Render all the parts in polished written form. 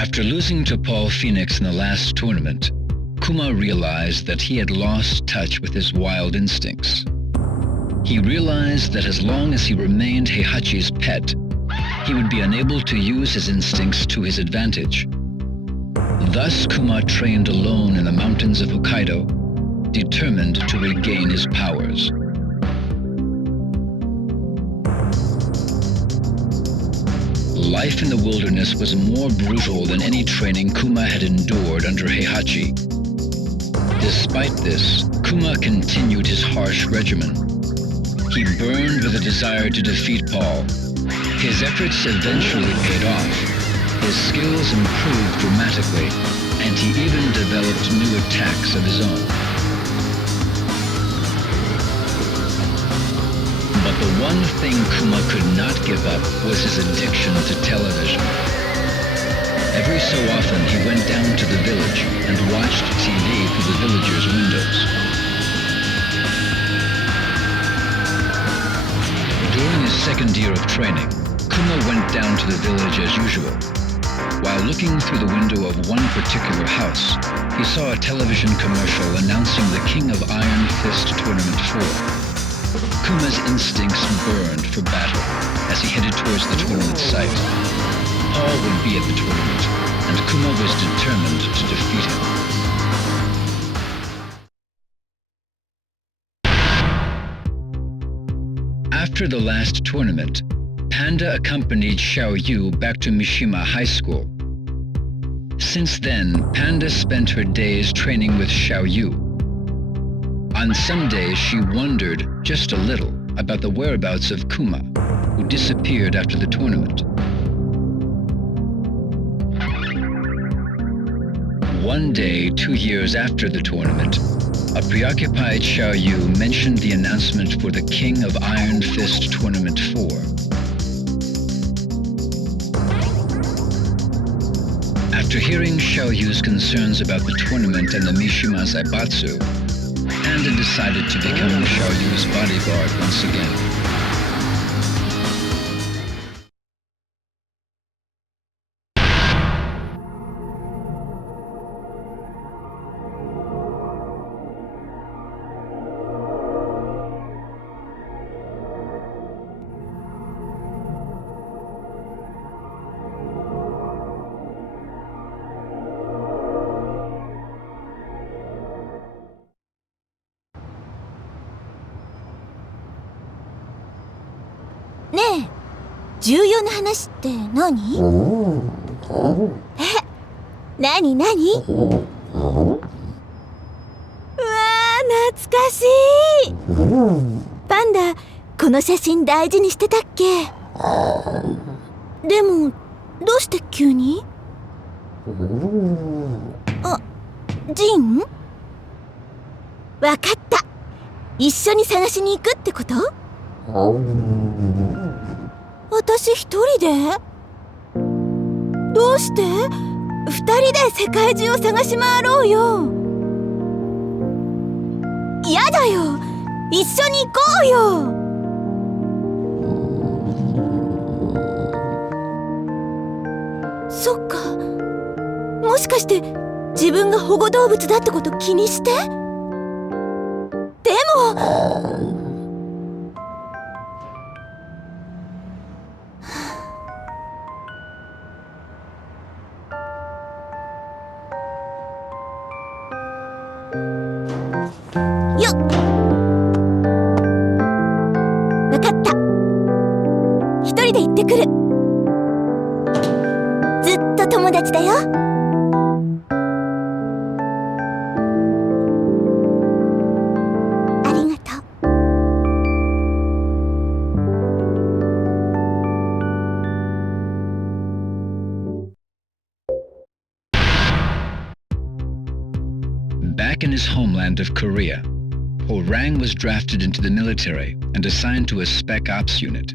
After losing to Paul Phoenix in the last tournament, Kuma realized that he had lost touch with his wild instincts. He realized that as long as he remained Heihachi's pet, he would be unable to use his instincts to his advantage. Thus, Kuma trained alone in the mountains of Hokkaido, determined to regain his powers. Life in the wilderness was more brutal than any training Kuma had endured under Heihachi. Despite this, Kuma continued his harsh regimen. He burned with a desire to defeat Paul. His efforts eventually paid off. His skills improved dramatically, and he even developed new attacks of his own. But the one thing Kuma could not give up was his addiction to television. Every so often he went down to the village and watched TV through the villagers' windows. During his second year of training, Kuma went down to the village as usual. While looking through the window of one particular house, he saw a television commercial announcing the King of Iron Fist Tournament 4. Kuma's instincts burned for battle as he headed towards the tournament site. Paul would be at the tournament, and Kuma was determined to defeat him. After the last tournament, Panda accompanied Xiao Yu back to Mishima High School. Since then, Panda spent her days training with Xiao Yu. On some days, she wondered just a little about the whereabouts of Kuma, who disappeared after the tournament. One day, 2 years after the tournament, a preoccupied Xiao Yu mentioned the announcement for the King of Iron Fist Tournament 4. After hearing Xiao Yu's concerns about the tournament and the Mishima Zaibatsu, Panda decided to become Xiao Yu's bodyguard once again.ねえ、重要な話って何？何？うわー、懐かしい。パンダ、この写真大事にしてたっけ？でも、どうして急に？あ、ジン？わかった。一緒に探しに行くってこと？私一人で？どうして？二人で世界中を探し回ろうよ。やだよ、一緒に行こうよ。そっか、もしかして自分が保護動物だってこと気にして？でもよっ、わかった。一人で行ってくる。ずっと友達だよ。ありがとう。Back in his homeland of Korea, Orang was drafted into the military and assigned to a Spec Ops unit.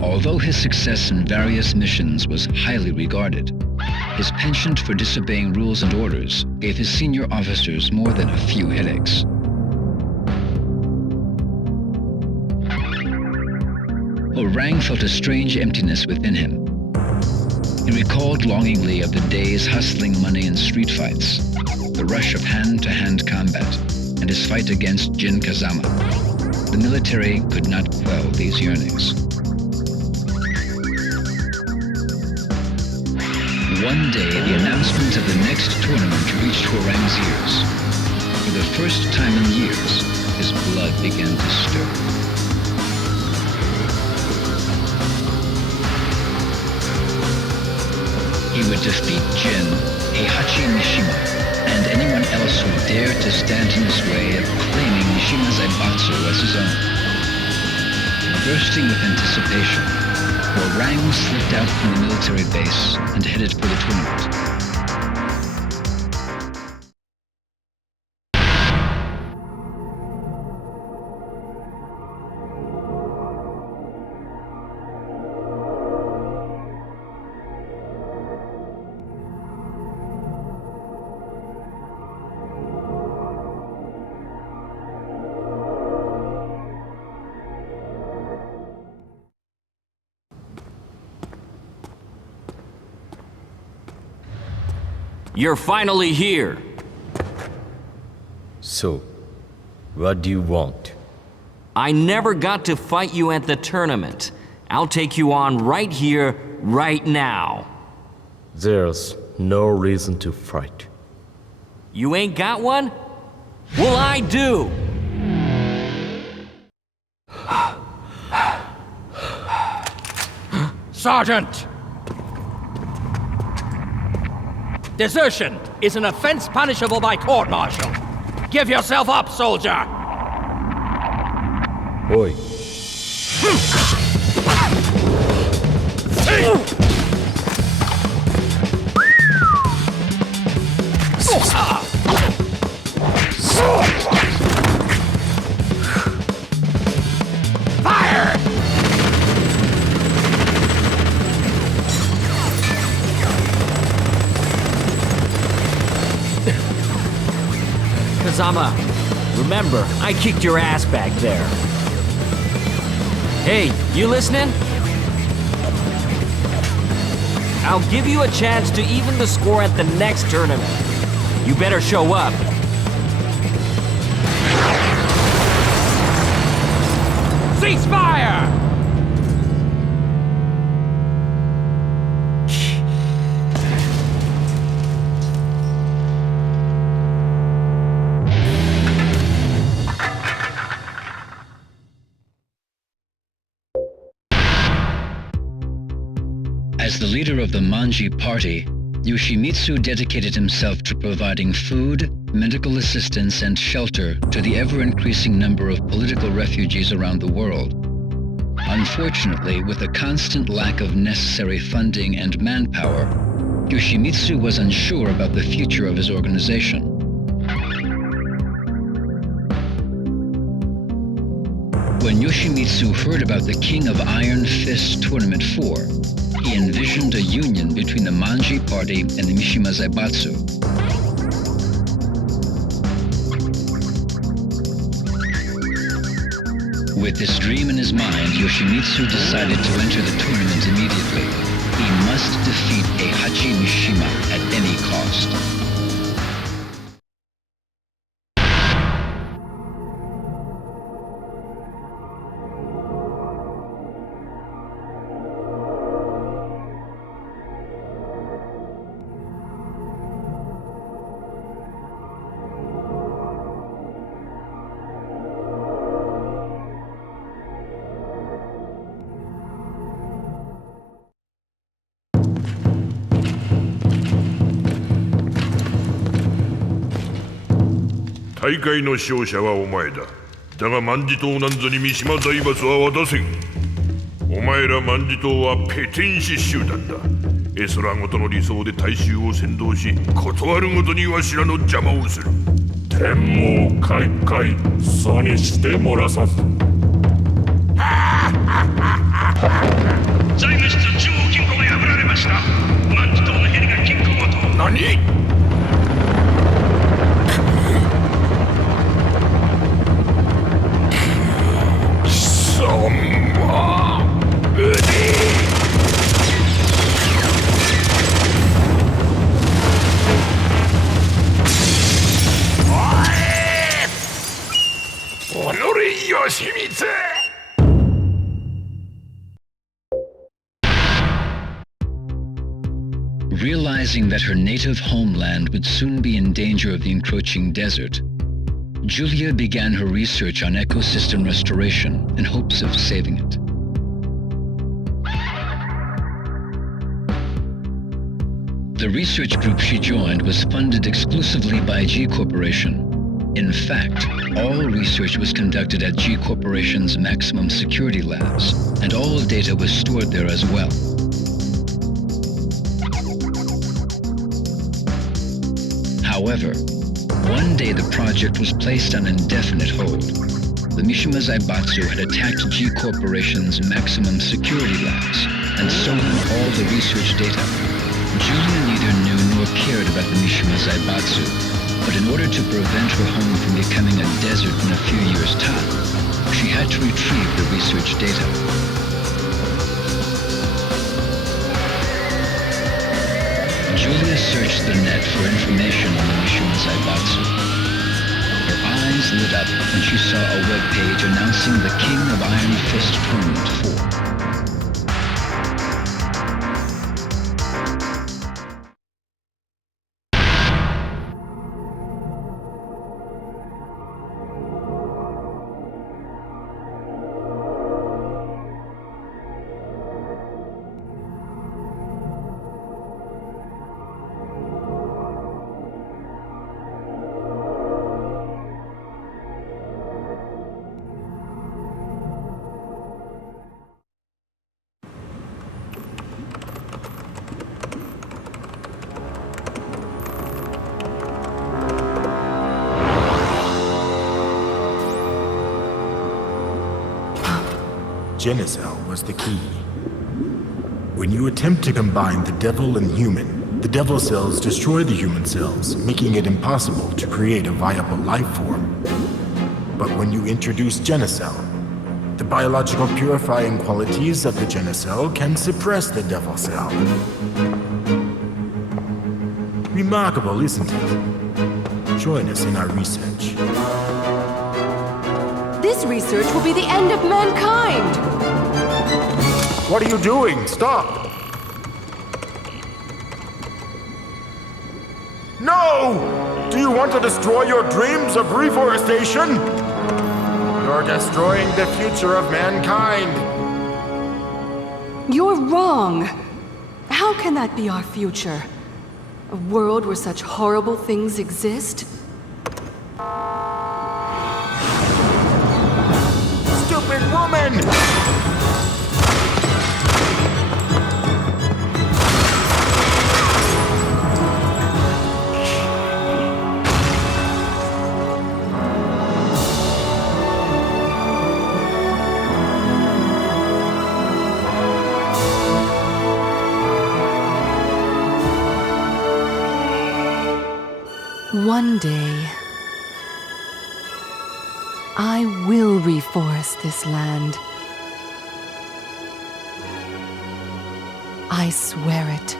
Although his success in various missions was highly regarded, his penchant for disobeying rules and orders gave his senior officers more than a few headaches. Orang felt a strange emptiness within him. He recalled longingly of the days hustling money in street fights, the rush of hand-to-hand combat, and his fight against Jin Kazama. The military could not quell these yearnings. One day, the announcement of the next tournament reached Hwoarang's ears. For the first time in years, his blood began to stir. He would defeat Jin, Heihachi Mishima, and anyone else who dared to stand in his way of claiming Mishima Zaibatsu as his own. Bursting with anticipation, Hwoarang slipped out from the military base and headed for the tournament. You're finally here. So, what do you want? I never got to fight you at the tournament. I'll take you on right here, right now. There's no reason to fight. You ain't got one? Well, I do. Sergeant! Desertion is an offense punishable by court-martial. Give yourself up, soldier! Oi. Fire! Kazama, remember, I kicked your ass back there. Hey, you listening? I'll give you a chance to even the score at the next tournament. You better show up. Cease fire! As the leader of the Manji party, Yoshimitsu dedicated himself to providing food, medical assistance, and shelter to the ever-increasing number of political refugees around the world. Unfortunately, with a constant lack of necessary funding and manpower, Yoshimitsu was unsure about the future of his organization. When Yoshimitsu heard about the King of Iron Fist Tournament 4, he envisioned a union between the Manji party and the Mishima Zaibatsu. With this dream in his mind, Yoshimitsu decided to enter the tournament immediately. He must defeat Heihachi Mishima at any cost.大会の勝者はお前だ。だが万事島なんぞに三島財閥は渡せん。お前ら万事島はペテン師集団だ。絵空ごとの理想で大衆を先導し、断るごとにわしらの邪魔をする。天網開会、そにしてもらさず。財務室中央金庫が破られました。万事島のヘリが金庫ごと。何？の秘密。Realizing that her native homeland would soon be in danger of the encroaching desert, Julia began her research on ecosystem restoration in hopes of saving it. The research group she joined was funded exclusively by G Corporation. In fact, all research was conducted at G Corporation's maximum security labs, and all data was stored there as well. However, one day the project was placed on indefinite hold. The Mishima Zaibatsu had attacked G Corporation's maximum security labs and stolen all the research data. Julia neither knew nor cared about the Mishima Zaibatsu, but in order to prevent her home from becoming a desert in a few years' time, she had to retrieve the research data. Julia searched the net for information on the Mishima Zaibatsu. Her eyes lit up when she saw a web page announcing the King of Iron Fist Tournament 4. Genicel was the key. When you attempt to combine the devil and human, the devil cells destroy the human cells, making it impossible to create a viable life form. But when you introduce Genicel, the biological purifying qualities of the Genicel can suppress the devil cell. Remarkable, isn't it? Join us in our research. This research will be the end of mankind! What are you doing? Stop! No! Do you want to destroy your dreams of reforestation? You're destroying the future of mankind! You're wrong! How can that be our future? A world where such horrible things exist? Stupid woman! One day, I will reforest this land. I swear it.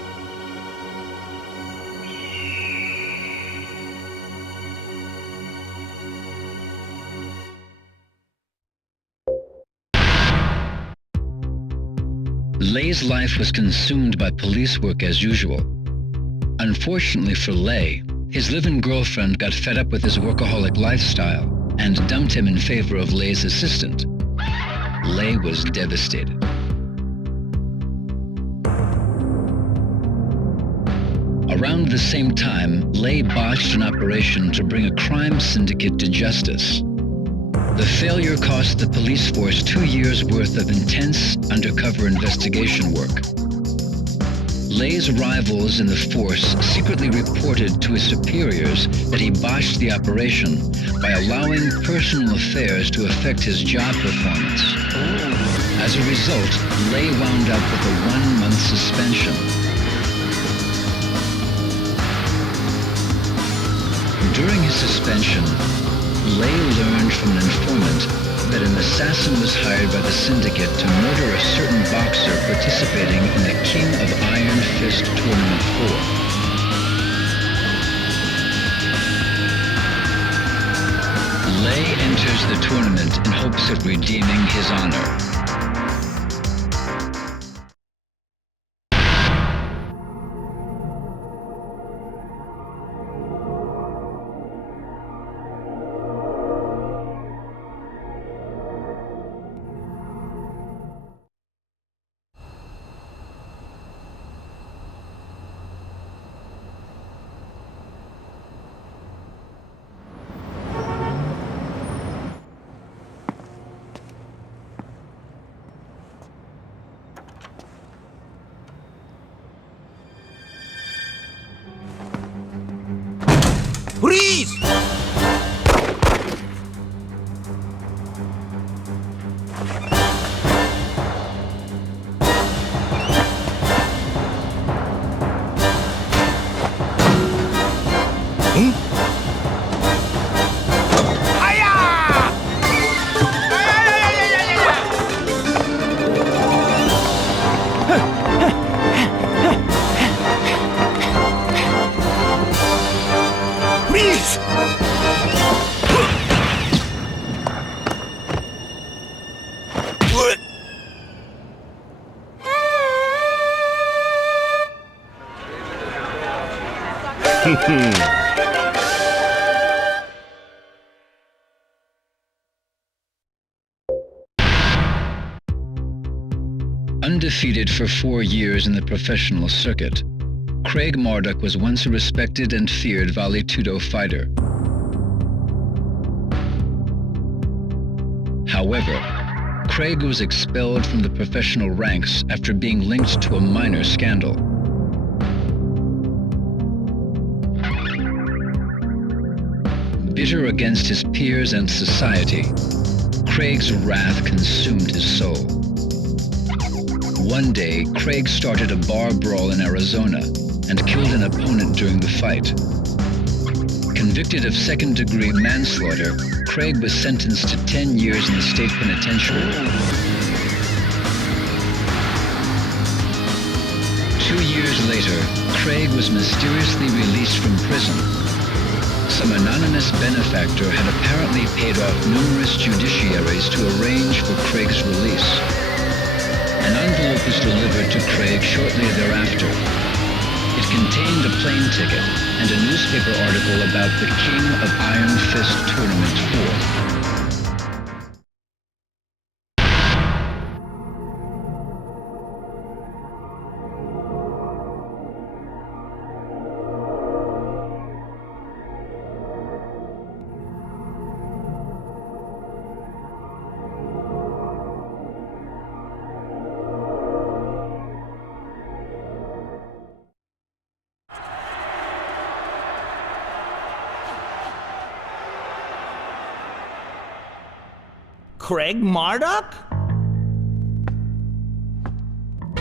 Lei's life was consumed by police work as usual. Unfortunately for Lei, his live-in girlfriend got fed up with his workaholic lifestyle and dumped him in favor of Lei's assistant. Lei was devastated. Around the same time, Lei botched an operation to bring a crime syndicate to justice. The failure cost the police force 2 years' worth of intense undercover investigation work. Lei's rivals in the force secretly reported to his superiors that he botched the operation by allowing personal affairs to affect his job performance. As a result, Lei wound up with a 1-month suspension. During his suspension, Lei learned from an informant that an assassin was hired by the syndicate to murder a certain boxer participating in the King of Iron Fist Tournament 4. Lei enters the tournament in hopes of redeeming his honor. Freeze! Undefeated for 4 years in the professional circuit, Craig Marduk was once a respected and feared Vale Tudo fighter. However, Craig was expelled from the professional ranks after being linked to a minor scandal. Bitter against his peers and society, Craig's wrath consumed his soul. One day, Craig started a bar brawl in Arizona and killed an opponent during the fight. Convicted of second-degree manslaughter, Craig was sentenced to 10 years in the state penitentiary. 2 years later, Craig was mysteriously released from prison. Some anonymous benefactor had apparently paid off numerous judiciaries to arrange for Craig's release. An envelope was delivered to Craig shortly thereafter. It contained a plane ticket and a newspaper article about the King of Iron Fist Tournament 4. Craig Marduk?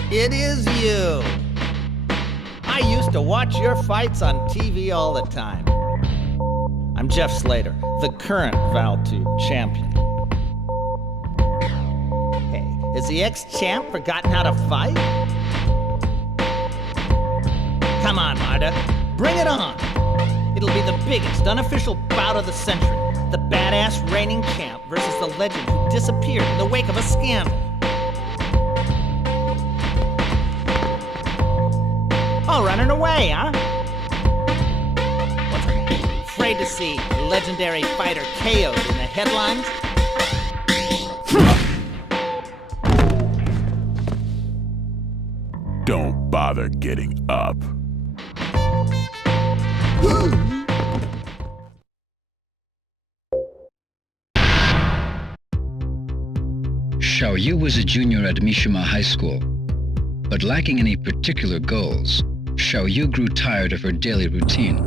It is you. I used to watch your fights on TV all the time. I'm Jeff Slater, the current Val 2 champion. Hey, has the ex-champ forgotten how to fight? Come on, Marduk, bring it on. It'll be the biggest unofficial bout of the century. The badass reigning champ versus the legend who disappeared in the wake of a scandal. Oh, running away, huh? What's her name? Afraid to see legendary fighter KO'd in the headlines? Don't bother getting up. Xiaoyu was a junior at Mishima High School, but lacking any particular goals, Xiaoyu grew tired of her daily routine.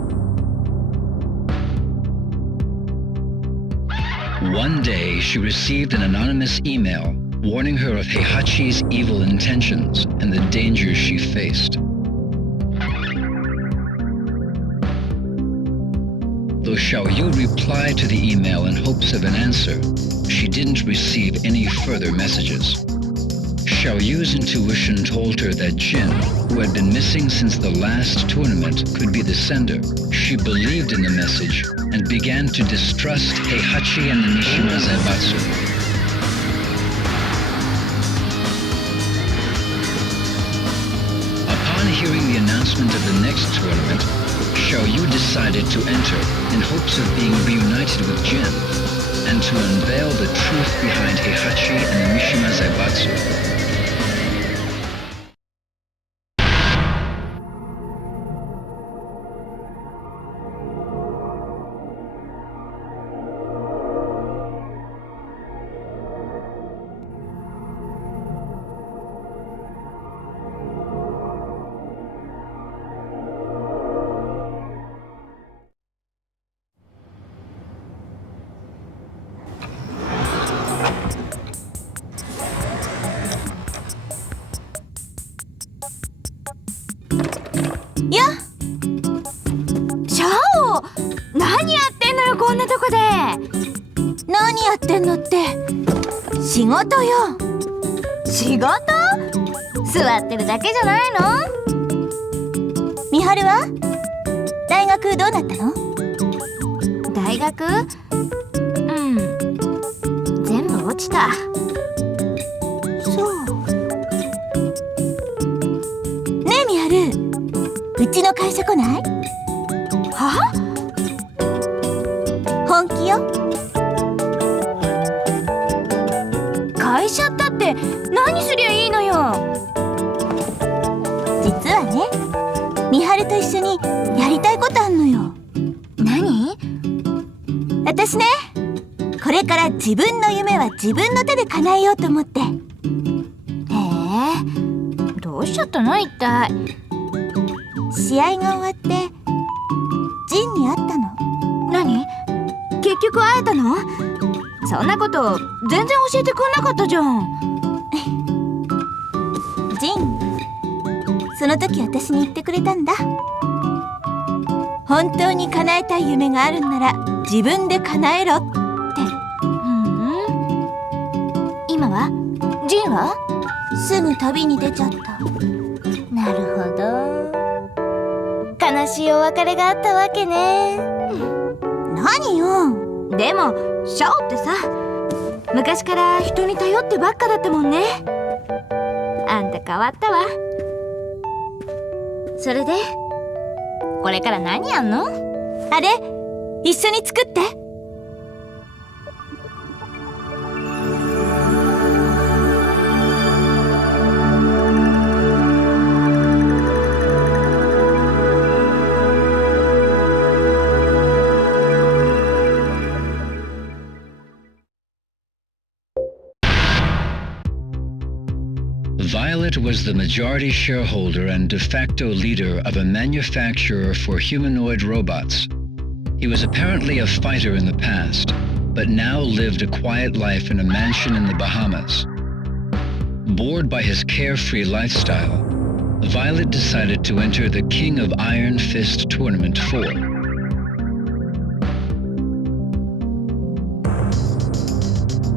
One day, she received an anonymous email warning her of Heihachi's evil intentions and the dangers she faced. Though Xiaoyu replied to the email in hopes of an answer, she didn't receive any further messages. Xiao Yu's intuition told her that Jin, who had been missing since the last tournament, could be the sender. She believed in the message and began to distrust Heihachi and the Mishima Zaibatsu. Upon hearing the announcement of the next tournament, Xiao Yu decided to enter in hopes of being reunited with Jin and to unveil the truth behind Heihachi and the Mishima Zaibatsu.何やってんのって仕事よ。仕事？座ってるだけじゃないの？美晴は？大学どうなったの？大学？全部落ちた。そう。ねえ美晴、うちの会社来ない？は？本気よ。会社ったって何すりゃいいのよ。実はね、美晴と一緒にやりたいことあんのよ。何？私ね、これから自分の夢は自分の手で叶えようと思って。どうしちゃったの一体。試合が終わってジンに会ったの。何？結局会えたの？そんなこと全然教えてくんなかったじゃん。ジン、その時私に言ってくれたんだ。本当に叶えたい夢があるんなら自分で叶えろって。今は？ジンは？すぐ旅に出ちゃった。なるほど。悲しいお別れがあったわけね。何よ。でもシャオってさ、昔から人に頼ってばっかだったもんね。あんた変わったわ。それでこれから何やんの？あれ、一緒に作って。Violet was the majority shareholder and de facto leader of a manufacturer for humanoid robots. He was apparently a fighter in the past, but now lived a quiet life in a mansion in the Bahamas. Bored by his carefree lifestyle, Violet decided to enter the King of Iron Fist Tournament 4.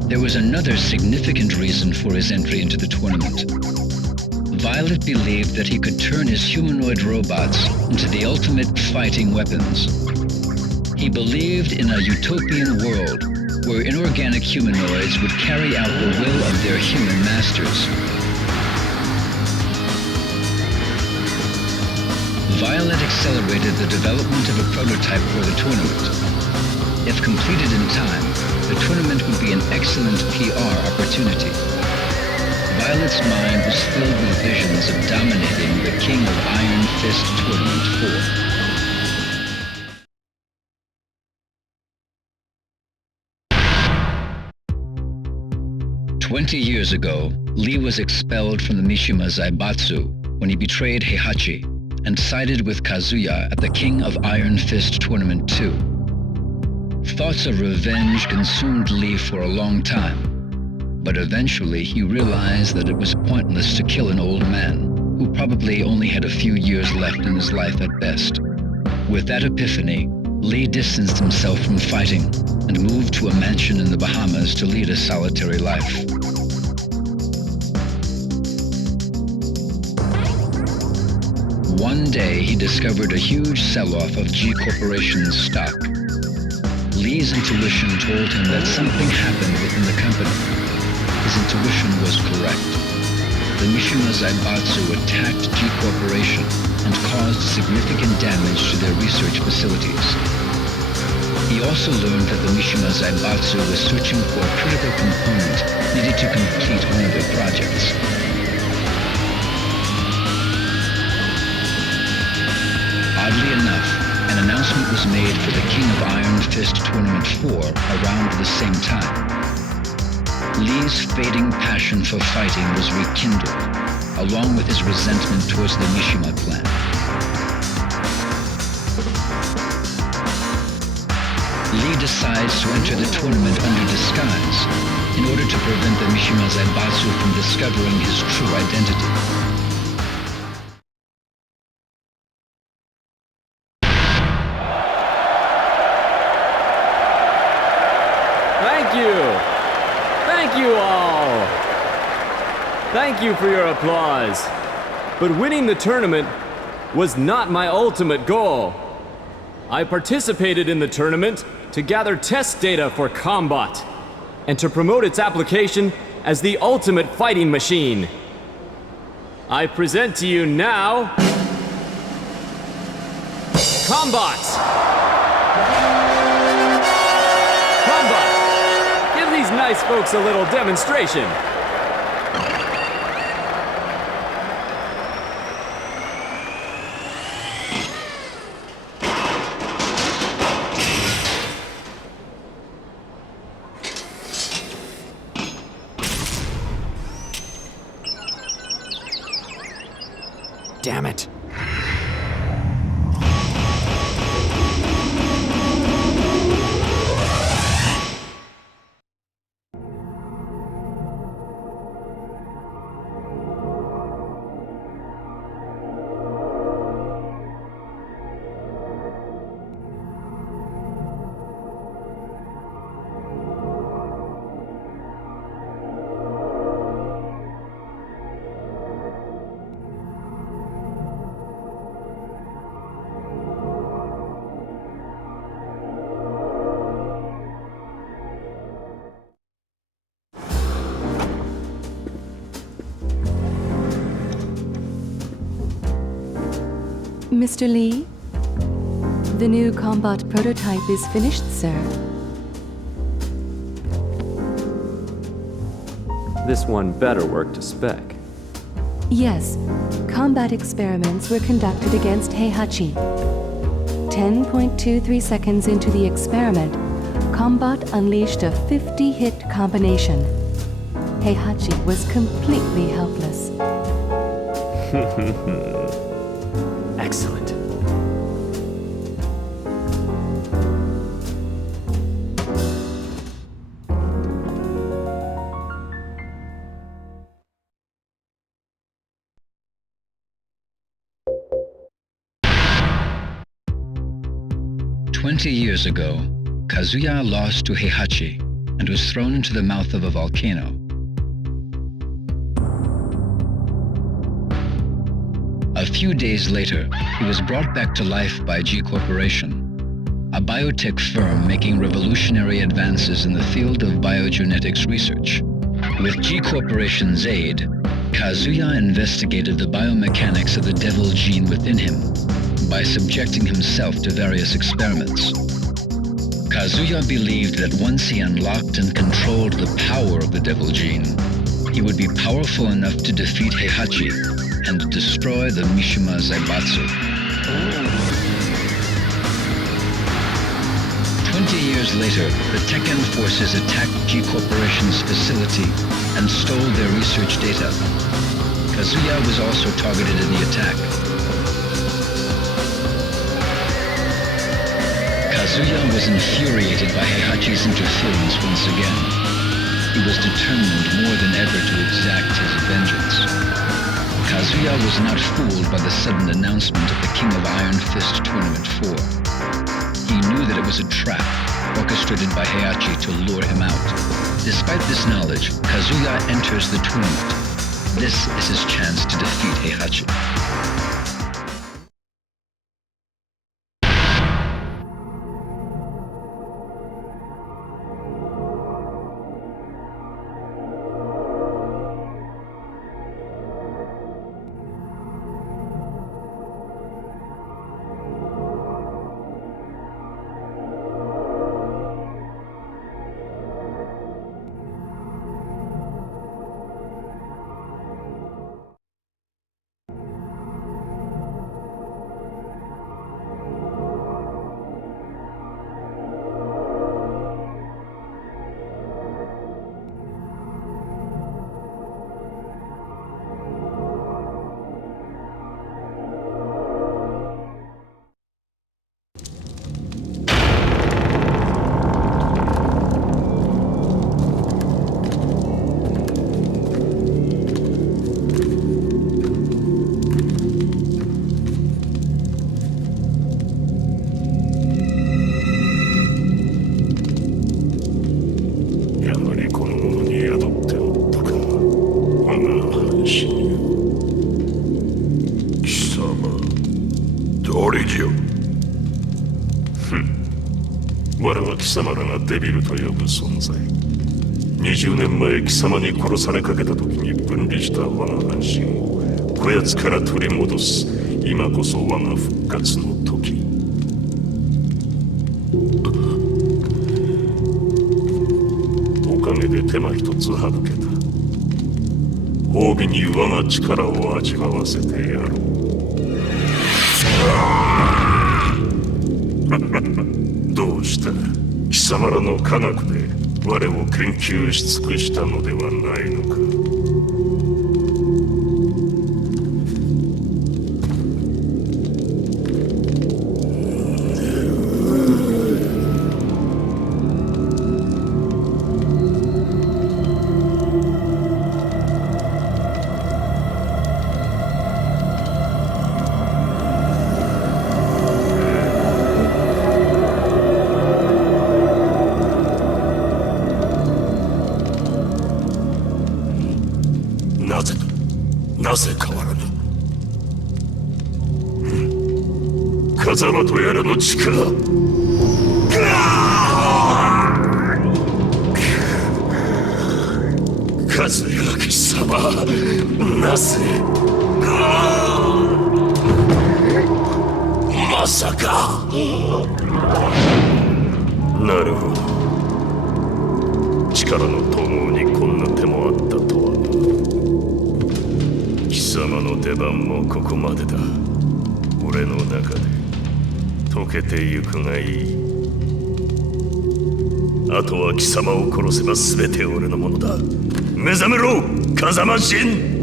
There was another significant reason for his entry into the tournament. Violet believed that he could turn his humanoid robots into the ultimate fighting weapons. He believed in a utopian world where inorganic humanoids would carry out the will of their human masters. Violet accelerated the development of a prototype for the tournament. If completed in time, the tournament would be an excellent PR opportunity. Violet's mind was filled with visions of dominating the King of Iron Fist Tournament 4. 20 years ago, Lee was expelled from the Mishima Zaibatsu when he betrayed Heihachi and sided with Kazuya at the King of Iron Fist Tournament 2. Thoughts of revenge consumed Lee for a long time, but eventually he realized that it was pointless to kill an old man who probably only had a few years left in his life at best. With that epiphany, Lee distanced himself from fighting and moved to a mansion in the Bahamas to lead a solitary life. One day, he discovered a huge sell-off of G Corporation's stock. Lee's intuition told him that something happened within the company. His intuition was correct. The Mishima Zaibatsu attacked G Corporation and caused significant damage to their research facilities. He also learned that the Mishima Zaibatsu was searching for a critical component needed to complete one of their projects. Oddly enough, an announcement was made for the King of Iron Fist Tournament 4 around the same time. Lee's fading passion for fighting was rekindled, along with his resentment towards the Mishima clan. Lee decides to enter the tournament under disguise in order to prevent the Mishima Zaibatsu from discovering his true identity. Thank you all! Thank you for your applause. But winning the tournament was not my ultimate goal. I participated in the tournament to gather test data for Combat and to promote its application as the ultimate fighting machine. I present to you now Combat! Give these nice folks a little demonstration. Damn it. 'Mr. Lee, the new Combat prototype is finished, sir. This one better work to spec. Yes, combat experiments were conducted against Heihachi. 10.23 seconds into the experiment, Combat unleashed a 50-hit combination. Heihachi was completely helpless. Excellent. Years ago, Kazuya lost to Heihachi and was thrown into the mouth of a volcano. A few days later, he was brought back to life by G Corporation, a biotech firm making revolutionary advances in the field of biogenetics research. With G Corporation's aid, Kazuya investigated the biomechanics of the devil gene within him by subjecting himself to various experiments. Kazuya believed that once he unlocked and controlled the power of the devil gene, he would be powerful enough to defeat Heihachi and destroy the Mishima Zaibatsu. 20 years later, the Tekken forces attacked G Corporation's facility and stole their research data. Kazuya was also targeted in the attack. Kazuya was infuriated by Heihachi's interference once again. He was determined more than ever to exact his vengeance. Kazuya was not fooled by the sudden announcement of the King of Iron Fist Tournament 4. He knew that it was a trap orchestrated by Heihachi to lure him out. Despite this knowledge, Kazuya enters the tournament. This is his chance to defeat Heihachi. れじゃ。我は貴様らがデビルと呼ぶ存在。20年前貴様に殺されかけた時に分離した我が半身をこやつから取り戻す。今こそ我が復活の時。おかげで手間一つ省けた。褒美に我が力を味わわせてやろう。どうした？貴様らの科学で我を研究し尽くしたのではないのか。なぜ変わらぬ？風間とやらの力。和明様、なぜ？まさか。なるほど。力の統合にこんな手もあったとは。貴様の出番もここまでだ。俺の中で溶けてゆくがいい。あとは貴様を殺せば全て俺のものだ。目覚めろ、風間神。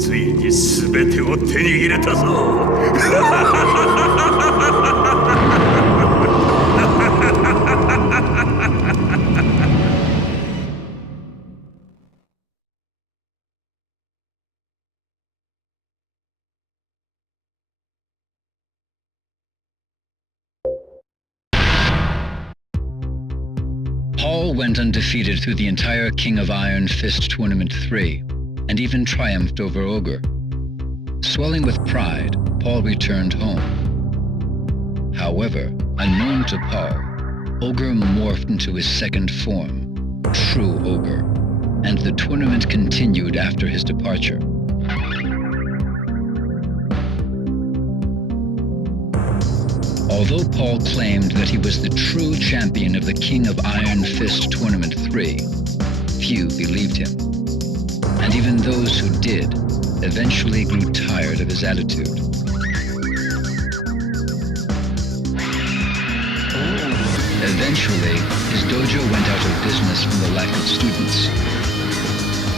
ついに全てを手に入れたぞ。Paul went undefeated through the entire King of Iron Fist Tournament 3, and even triumphed over Ogre. Swelling with pride, Paul returned home. However, unknown to Paul, Ogre morphed into his second form, True Ogre, and the tournament continued after his departure. Although Paul claimed that he was the true champion of the King of Iron Fist Tournament 3, few believed him. And even those who did eventually grew tired of his attitude. Eventually, his dojo went out of business from the lack of students.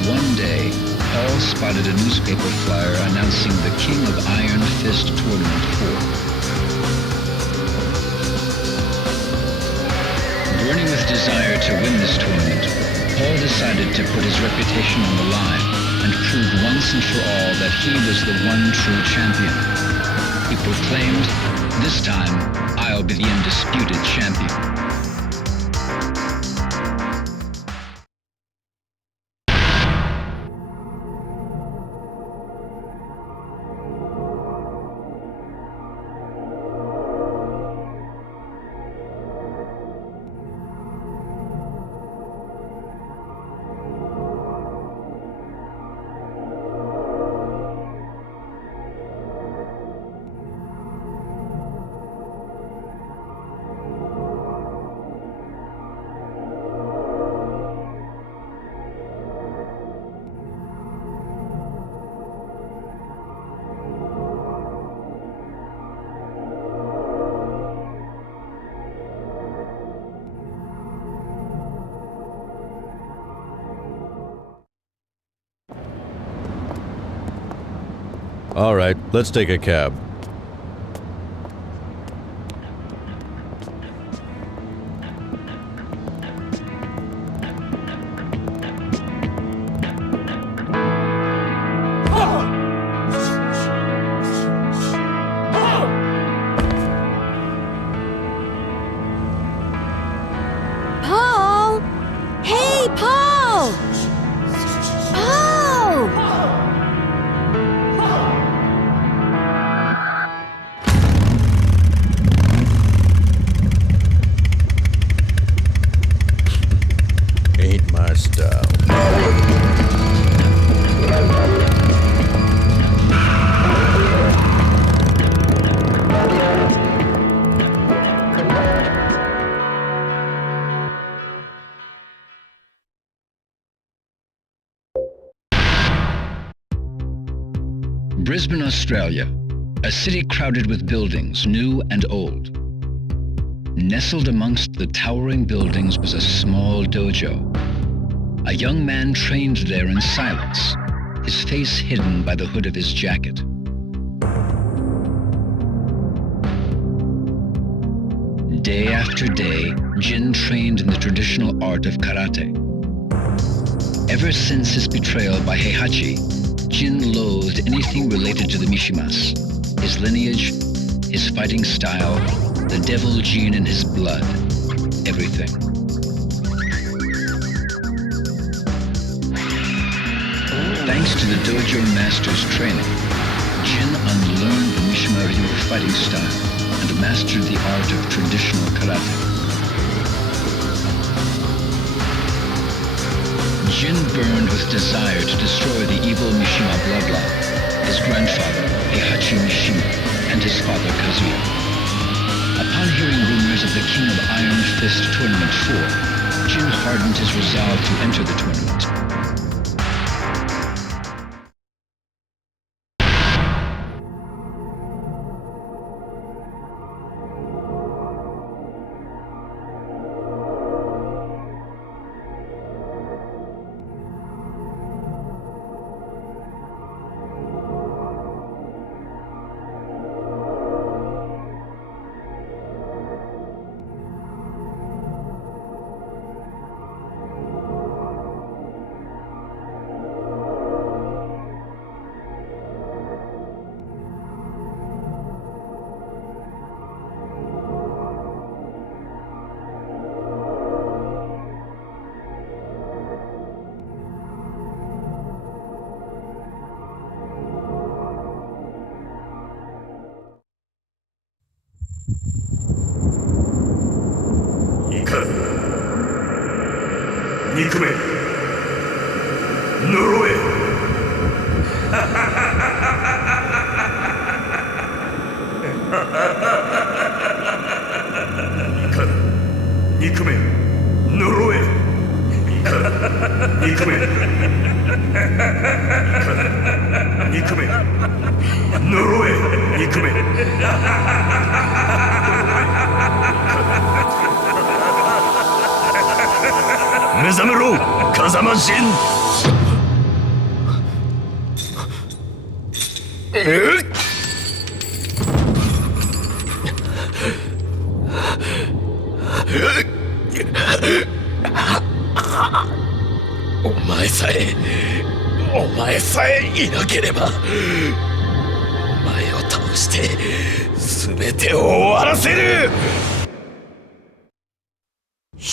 One day, Paul spotted a newspaper flyer announcing the King of Iron Fist Tournament 4. Burning with desire to win this tournament, Paul decided to put his reputation on the line and prove once and for all that he was the one true champion. He proclaimed, "This time, I'll be the undisputed champion." All right, let's take a cab. Paul! Hey, Paul! Paul! Ain't my style. Brisbane, Australia, a city crowded with buildings, new and old. Nestled amongst the towering buildings was a small dojo. A young man trained there in silence, his face hidden by the hood of his jacket. Day after day, Jin trained in the traditional art of karate. Ever since his betrayal by Heihachi, Jin loathed anything related to the Mishimas, his lineage, his fighting style, the devil gene in his blood, everything. Thanks to the dojo master's training, Jin unlearned the Mishima Ryu fighting style and mastered the art of traditional karate. Jin burned with desire to destroy the evil Mishima bloodline, his grandfather, Heihachi Mishima, and his father, Kazuya. Upon hearing rumors of the King of Iron Fist Tournament 4, Jin hardened his resolve to enter the tournament.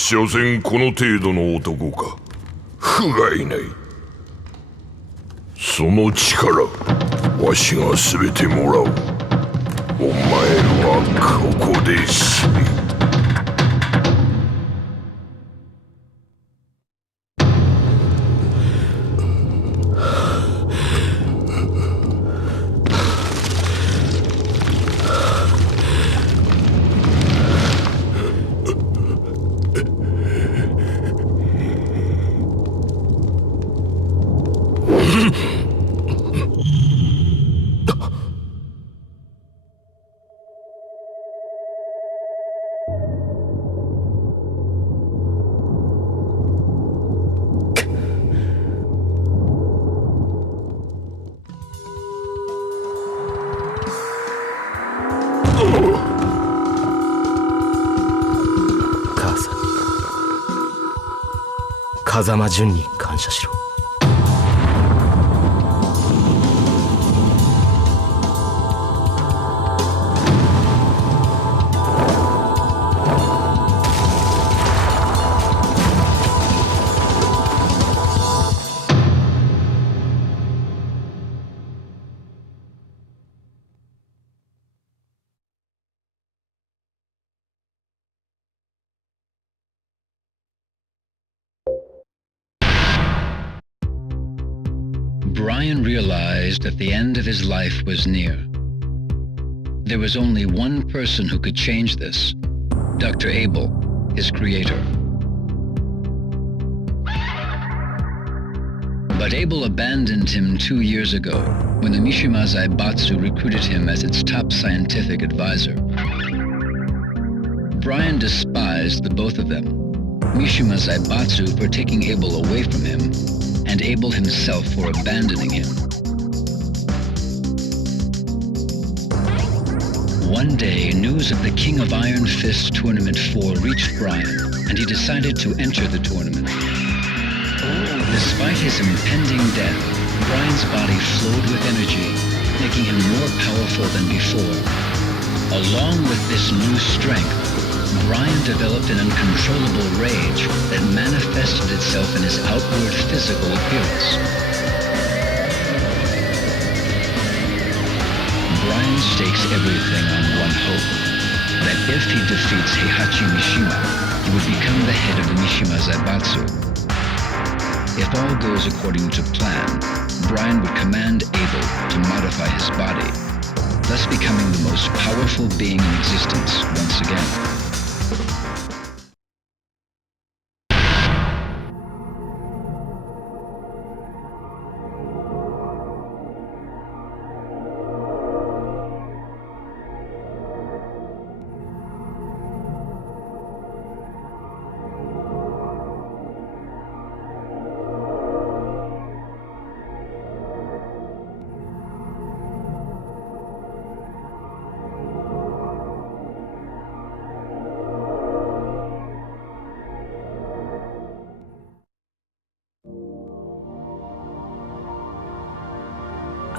所詮この程度の男か。不甲斐ない。その力、わしが全てもらう。お前はここで死ね。母さん、風間淳に感謝しろ。Brian realized that the end of his life was near. There was only one person who could change this, Dr. Abel, his creator. But Abel abandoned him 2 years ago when the Mishima Zaibatsu recruited him as its top scientific advisor. Brian despised the both of them, Mishima Zaibatsu for taking Abel away from him, and Abel himself for abandoning him. One day, news of the King of Iron Fist Tournament 4 reached Brian, and he decided to enter the tournament. Despite his impending death, Brian's body flowed with energy, making him more powerful than before. Along with this new strength, Brian developed an uncontrollable rage that manifested itself in his outward physical appearance. Brian stakes everything on one hope, that if he defeats Heihachi Mishima, he would become the head of the Mishima Zaibatsu. If all goes according to plan, Brian would command Abel to modify his body, thus becoming the most powerful being in existence once again.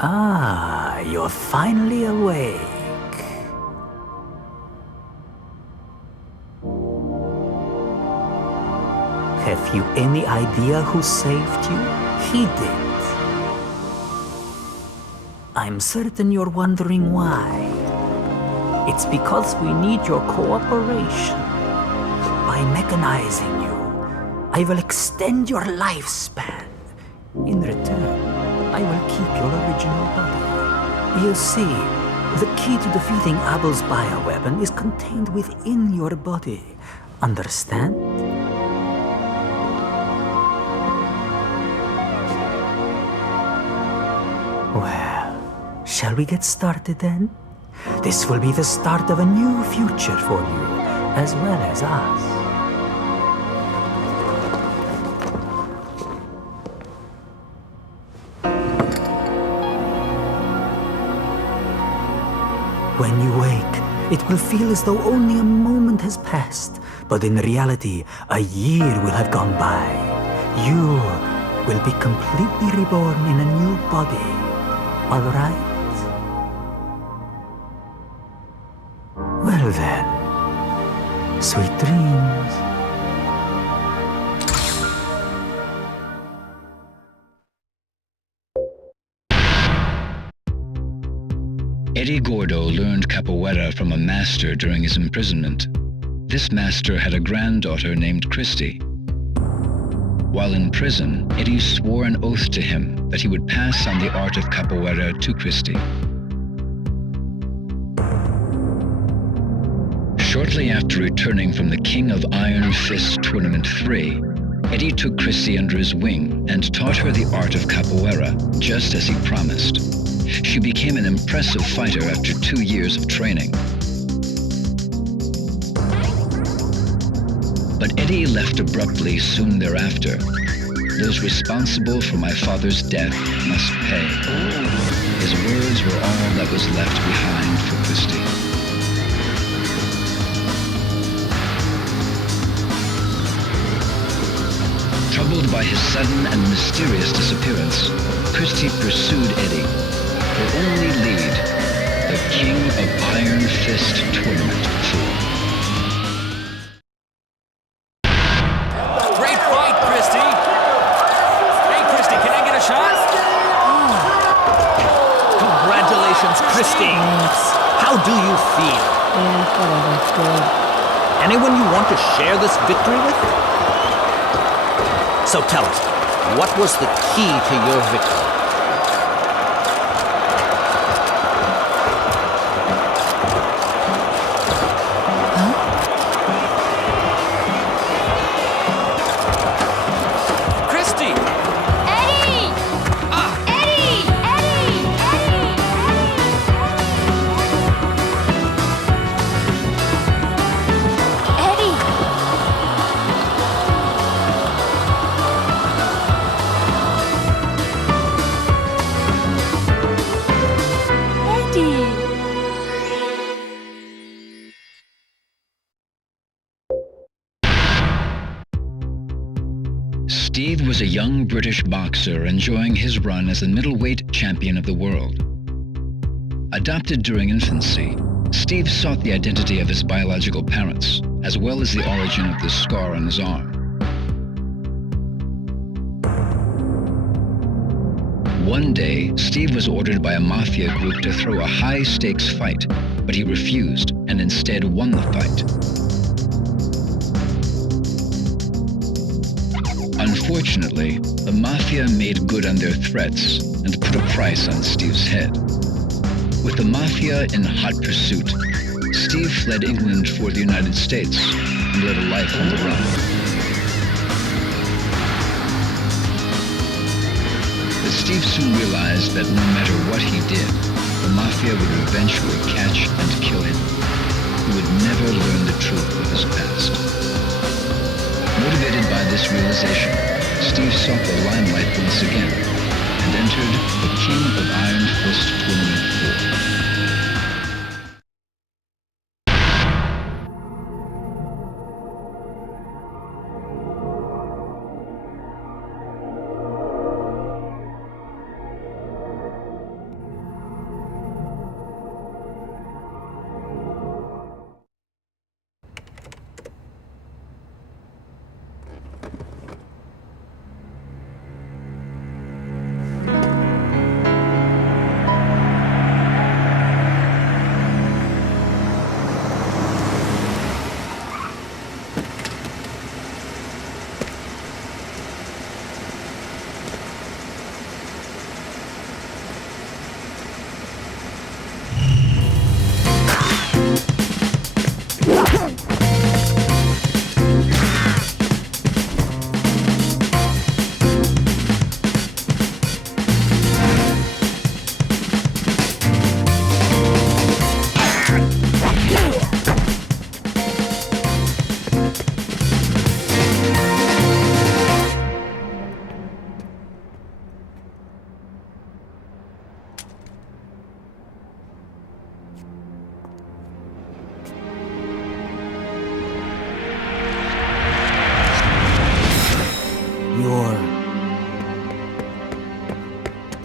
Ah, you're finally awake. Have you any idea who saved you? He did. I'm certain you're wondering why. It's because we need your cooperation. By mechanizing you, I will extend your lifespan. In return, I will keep your original body. You see, the key to defeating Abel's bioweapon is contained within your body. Understand? Well, shall we get started then? This will be the start of a new future for you, as well as us. When you wake, it will feel as though only a moment has passed, but in reality, a year will have gone by. You will be completely reborn in a new body, all right? Well then, sweet dreams. Eddie Gordo learned capoeira from a master during his imprisonment. This master had a granddaughter named Christy. While in prison, Eddie swore an oath to him that he would pass on the art of capoeira to Christy. Shortly after returning from the King of Iron Fist Tournament 3, Eddie took Christy under his wing and taught her the art of capoeira, just as he promised. She became an impressive fighter after 2 years of training. But Eddie left abruptly soon thereafter. Those responsible for my father's death must pay. His words were all that was left behind for Christy. Startled by his sudden and mysterious disappearance, Christie pursued Eddie. Her only lead, the King of Iron Fist Tournament 4. Great fight, Christy! Hey, Christy, can I get a shot? Congratulations, Christy. How do you feel? Whatever, good. Anyone you want to share this victory with? So tell us, what was the key to your victory? Christy! Eddie! Eddie! Eddie! Eddie! Steve was a young British boxer enjoying his run as the middleweight champion of the world. Adopted during infancy, Steve sought the identity of his biological parents, as well as the origin of the scar on his arm. One day, Steve was ordered by a mafia group to throw a high-stakes fight, but he refused and instead won the fight. Unfortunately, the mafia made good on their threats and put a price on Steve's head. With the mafia in hot pursuit, Steve fled England for the United States and led a life on the run. But Steve soon realized that no matter what he did, the mafia would eventually catch and kill him. He would never learn the truth of his past. Motivated by this realization, Steve sought the limelight once again and entered the King of Iron Fist Tournament 4.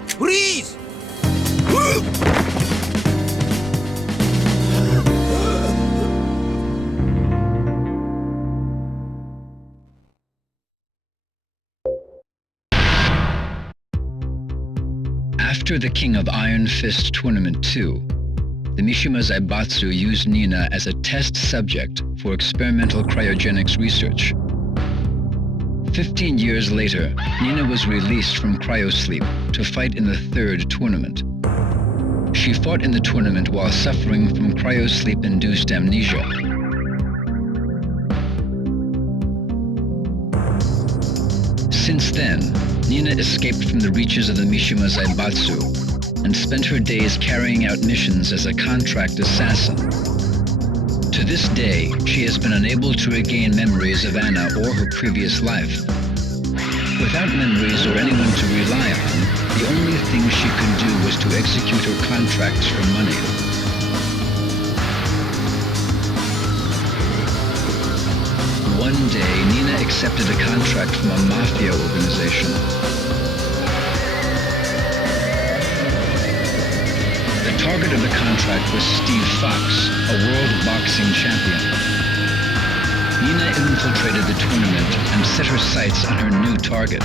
Freeze! After the King of Iron Fist Tournament 2, the Mishima Zaibatsu used Nina as a test subject for experimental cryogenics research. 15 years later, Nina was released from cryosleep to fight in the third tournament. She fought in the tournament while suffering from cryosleep-induced amnesia. Since then, Nina escaped from the reaches of the Mishima Zaibatsu and spent her days carrying out missions as a contract assassin. To this day, she has been unable to regain memories of Anna or her previous life. Without memories or anyone to rely on, the only thing she could do was to execute her contracts for money. One day, Nina accepted a contract from a mafia organization. The target of the contract was Steve Fox, a world boxing champion. Nina infiltrated the tournament and set her sights on her new target.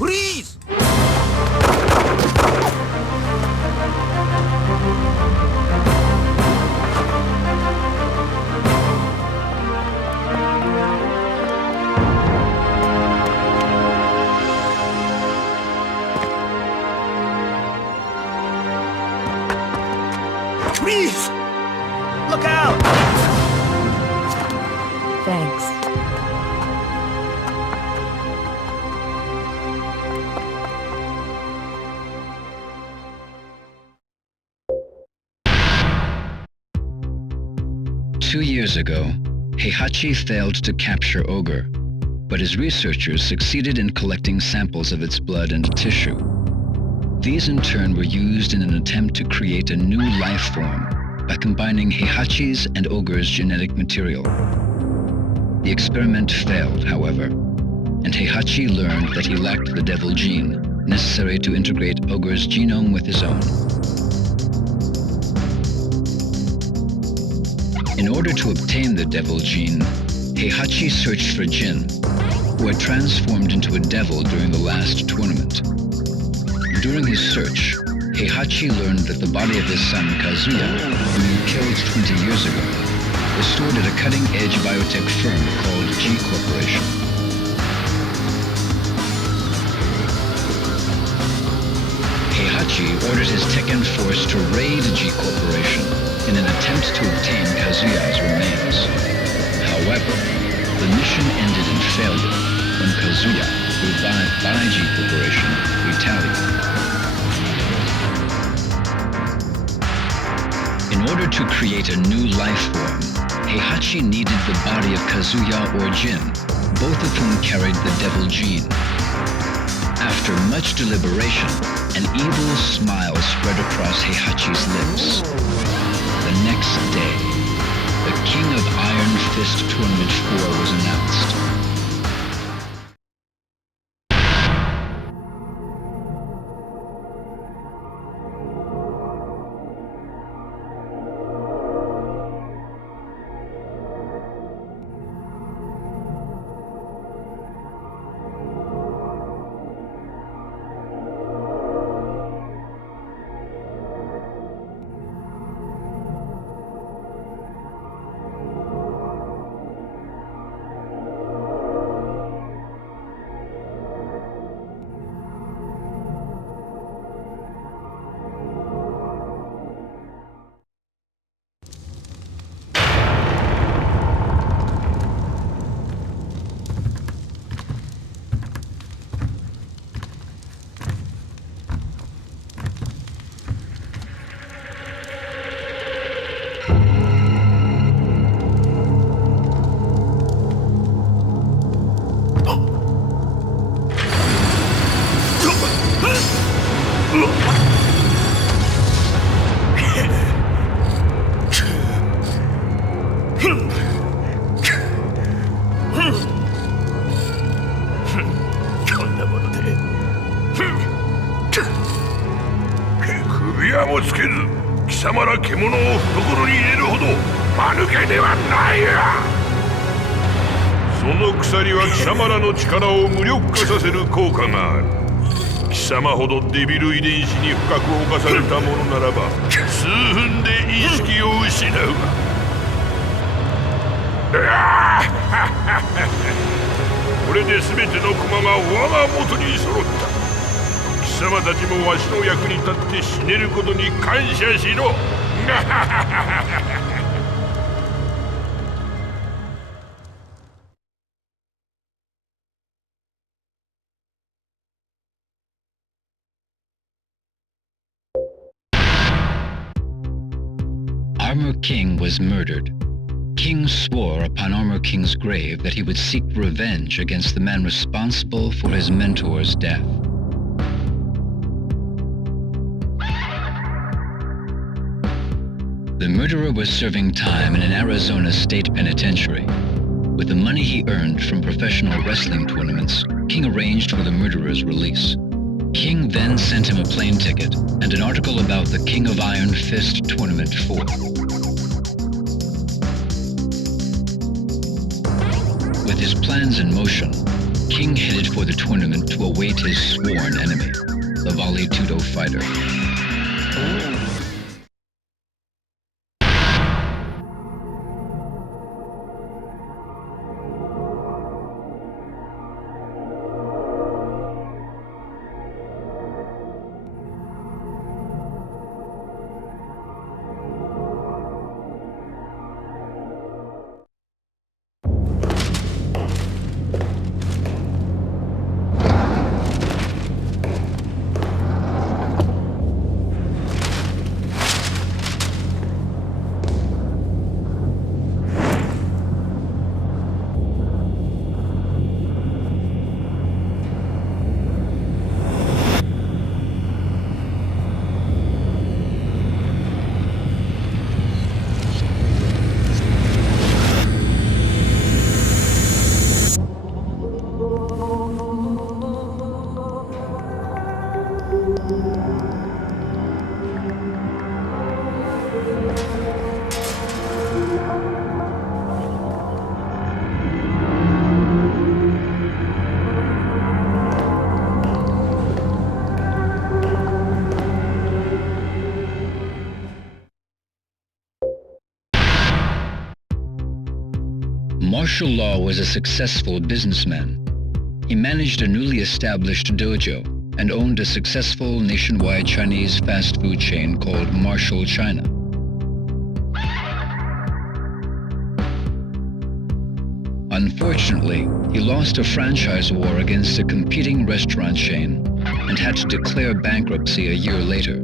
Please! Please! Look out! Thanks. Two years ago, Heihachi failed to capture Ogre, but his researchers succeeded in collecting samples of its blood and tissue. These in turn were used in an attempt to create a new life form by combining Heihachi's and Ogre's genetic material. The experiment failed, however, and Heihachi learned that he lacked the devil gene necessary to integrate Ogre's genome with his own. In order to obtain the devil gene, Heihachi searched for Jin, who had transformed into a devil during the last tournament. During his search, Heihachi learned that the body of his son Kazuya, whom he killed 20 years ago, was stored at a cutting-edge biotech firm called G Corporation. Heihachi ordered his Tekken force to raid G Corporation in an attempt to obtain Kazuya's remains. However, the mission ended in failure when Kazuya, revived by G Corporation, retaliated. In order to create a new life form, Heihachi needed the body of Kazuya or Jin, both of whom carried the devil gene. After much deliberation, an evil smile spread across Heihachi's lips. The next day, the King of Iron Fist Tournament 4 was announced. 我もつけず貴様ら獣を懐に入れるほど間抜けではないわ。その鎖は貴様らの力を無力化させる効果がある。貴様ほどデビル遺伝子に深く侵されたものならば数分で意識を失うがこれで全ての駒が我が元に揃った。貴様たちもわしの役に立って死ねることに感謝しろ。Armor King was murdered. King swore upon Armor King's grave that he would seek revenge against the man responsible for his mentor's death. The murderer was serving time in an Arizona state penitentiary. With the money he earned from professional wrestling tournaments, King arranged for the murderer's release. King then sent him a plane ticket and an article about the King of Iron Fist Tournament 4. With his plans in motion, King headed for the tournament to await his sworn enemy, the Vale Tudo fighter. Martial Law was a successful businessman. He managed a newly established dojo and owned a successful nationwide Chinese fast food chain called Martial China. Unfortunately, he lost a franchise war against a competing restaurant chain and had to declare bankruptcy a year later.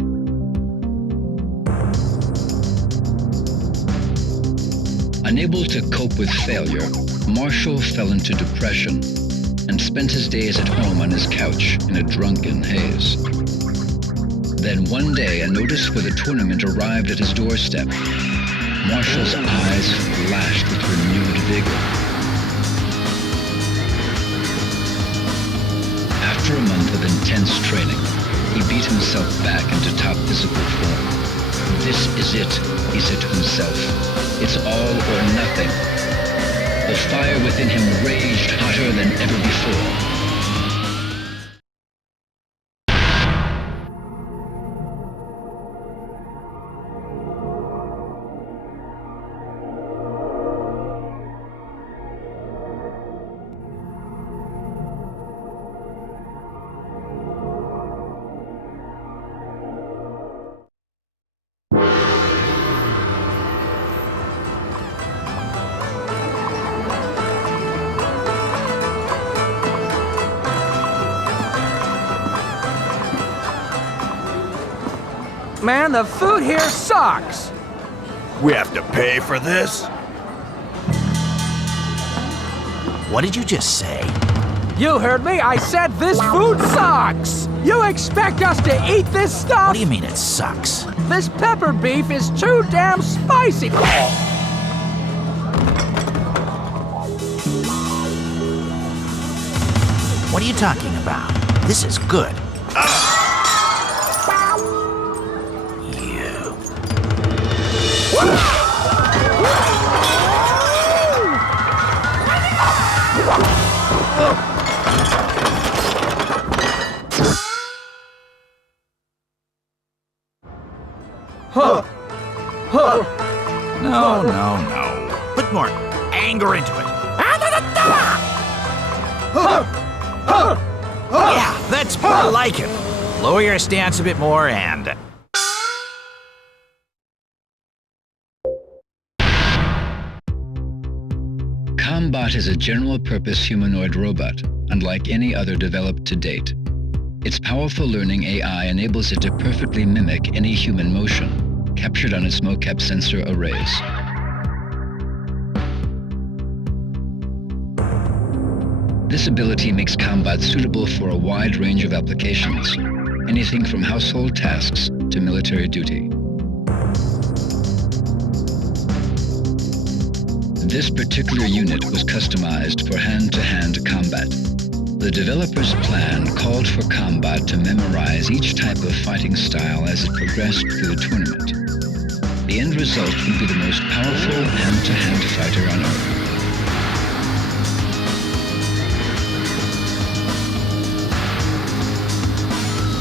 Unable to cope with failure, Marshall fell into depression and spent his days at home on his couch in a drunken haze. Then one day, a notice for the tournament arrived at his doorstep. Marshall's eyes flashed with renewed vigor. After a month of intense training, he beat himself back into top physical form. This is it, he said to himself. It's all or nothing. The fire within him raged hotter than ever before. Man, the food here sucks! We have to pay for this? What did you just say? You heard me, I said this food sucks! You expect us to eat this stuff? What do you mean it sucks? This pepper beef is too damn spicy! What are you talking about? This is good. No, no, no. Put more anger into it. Yeah, that's more like it. Lower your stance a bit more and... Combot is a general-purpose humanoid robot, unlike any other developed to date. Its powerful learning AI enables it to perfectly mimic any human motion, captured on its mocap sensor arrays. This ability makes Combot suitable for a wide range of applications, anything from household tasks to military duty. This particular unit was customized for hand-to-hand combat. The developer's plan called for Combot to memorize each type of fighting style as it progressed through the tournament. The end result would be the most powerful hand-to-hand fighter on Earth.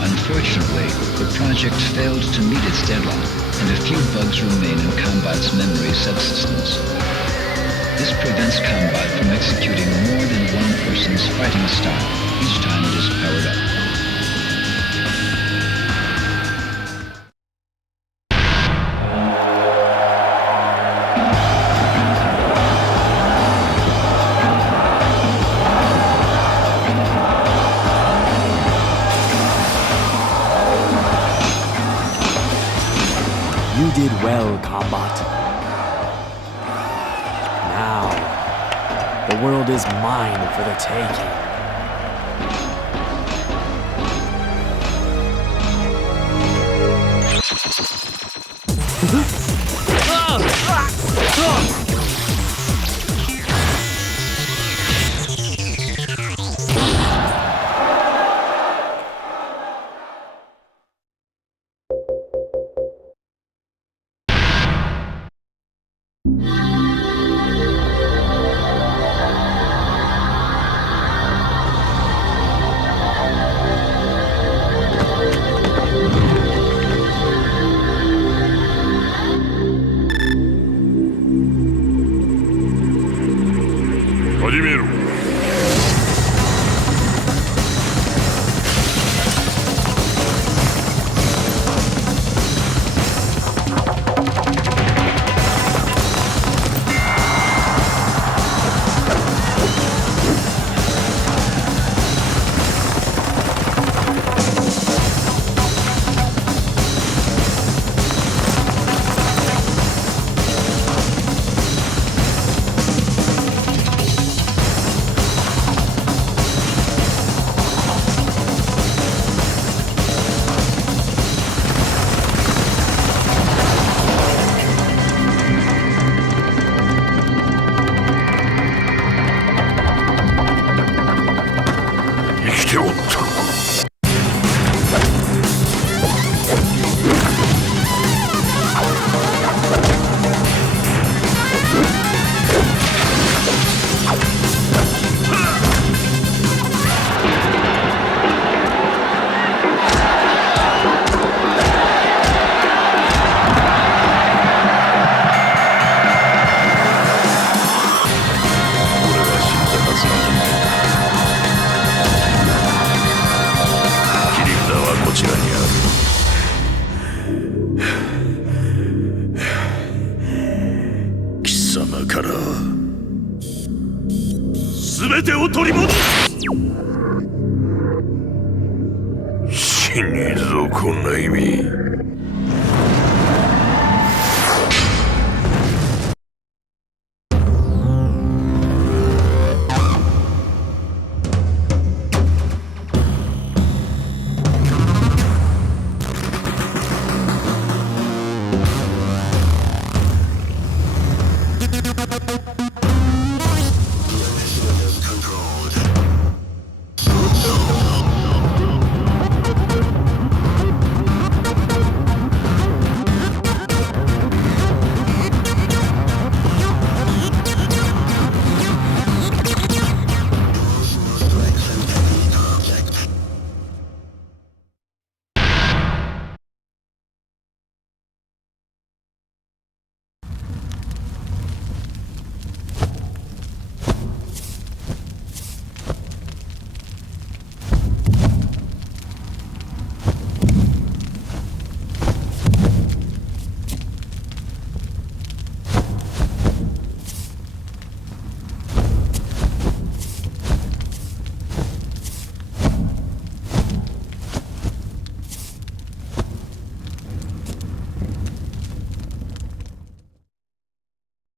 Unfortunately, the project failed to meet its deadline, and a few bugs remain in Combot's memory subsystems. This prevents Combot from executing more than one person's fighting style each time it is powered up. You did well, Combot. Now, the world is mine for the taking.